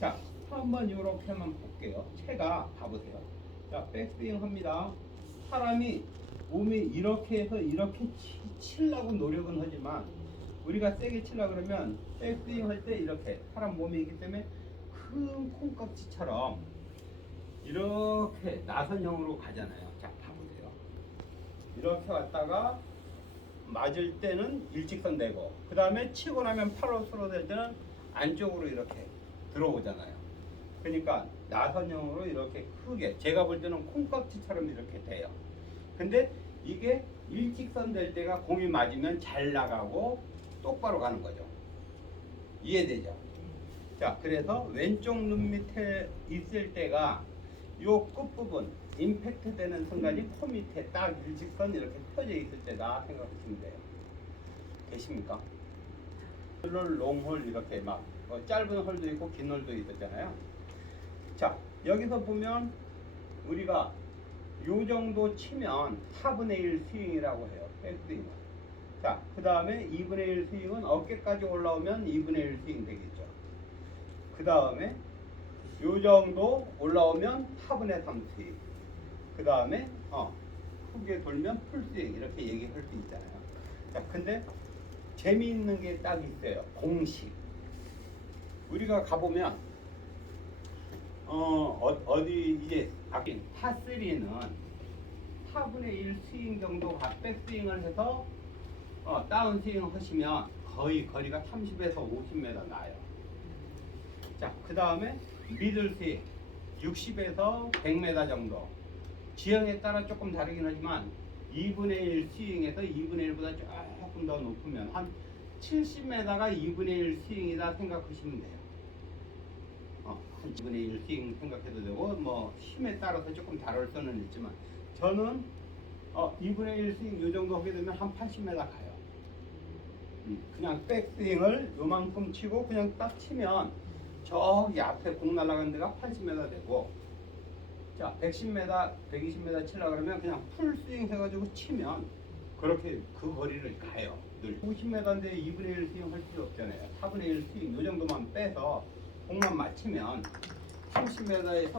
자, 한번 이렇게만 볼게요. 채가 봐보세요. 자, 백스윙 합니다. 사람이 몸이 이렇게 해서 이렇게 치, 치려고 노력은 하지만 우리가 세게 치려 그러면 백스윙 할 때 이렇게 사람 몸이 있기 때문에 큰 콩깍지처럼 이렇게 나선형으로 가잖아요. 자, 봐보세요. 이렇게 왔다가 맞을 때는 일직선 되고 그 다음에 치고 나면 팔로 스로 될 때는 안쪽으로 이렇게 들어오잖아요. 그러니까 나선형으로 이렇게 크게 제가 볼 때는 콩깍지처럼 이렇게 돼요. 근데 이게 일직선 될 때가 공이 맞으면 잘 나가고 똑바로 가는 거죠. 이해되죠? 자, 그래서 왼쪽 눈 밑에 있을 때가 요 끝부분 임팩트 되는 순간이 코 밑에 딱 일직선 이렇게 펴져 있을 때다 생각하시면 돼요. 되십니까? 홀, 롱홀 이렇게 막 어, 짧은 홀도 있고 긴 홀도 있었잖아요. 자, 여기서 보면 우리가 요 정도 치면 4분의 1 스윙이라고 해요. 백스윙은. 자, 그 다음에 2분의 1 스윙은 어깨까지 올라오면 2분의 1 스윙 되겠죠. 그 다음에 요 정도 올라오면 4분의 3 스윙. 그 다음에 어, 크게 돌면 풀 스윙 이렇게 얘기할 수 있잖아요. 자, 근데 재미있는 게 딱 있어요. 공식. 우리가 가보면 어, 어 어디 이제 아긴 파3는 4분의 1 스윙 정도 갓백 스윙을 해서 어, 다운 스윙 하시면 거의 거리가 30에서 50m 나요. 자, 그 다음에 미들 스윙 60에서 100m 정도. 지형에 따라 조금 다르긴 하지만 2분의 1 스윙에서 2분의 1보다 조금 더 높으면 한 70m가 2분의 1 스윙이다 생각하시면 돼요. 어, 한 2분의 1 스윙 생각해도 되고 뭐 힘에 따라서 조금 다를 수는 있지만 저는 어, 2분의 1 스윙 요 정도 하게 되면 한 80m 가요. 음, 그냥 백스윙을 요만큼 치고 그냥 딱 치면 저기 앞에 공 날아가는 데가 80m 되고 자 110m, 120m 치려 그러면 그냥 풀 스윙 해가지고 치면 그렇게 그 거리를 가요. 늘 50m인데 2분의 1 스윙 할 필요 없잖아요. 4분의 1 스윙 요 정도만 빼서 공만 맞추면 30m에서